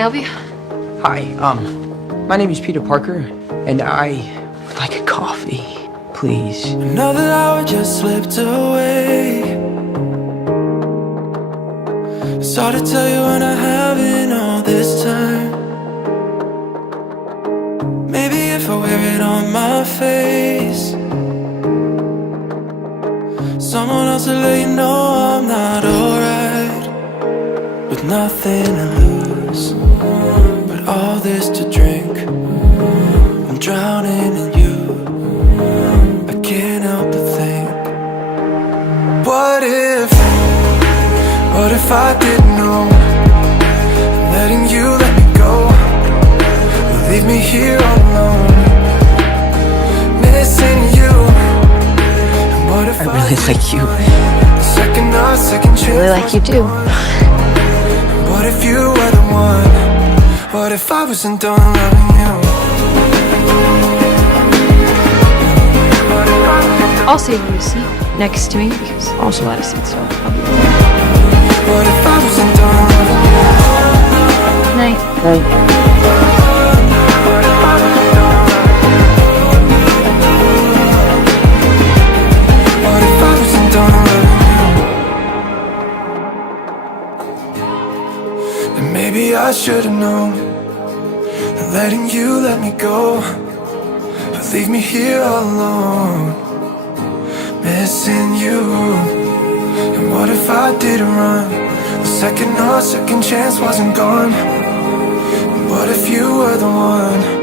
help you? Hi, my name is Peter Parker, and I would like a coffee, please. Another hour just slipped away. It's hard to tell you when I haven't all this time. Maybe if I wear it on my face, someone else will let you know I'm not alright. With nothing to lose, but all this to drink. I'm drowning in you, I can't help but think. What if I didn't know, and letting you let me go will leave me here all alone, missing you. And what if I really like you. second chance? I really like you too. What if you were the one? What if I wasn't done loving you? I'll save you a seat next to me because I'm also out of seats, so I'll be right What if I wasn't done loving you? there. Night. What if I wasn't done loving you? What if I wasn't done loving you? And maybe I should've known that letting you let me go would leave me here all alone, missing you. And what if I didn't run? The second chance wasn't gone. And what if you were the one?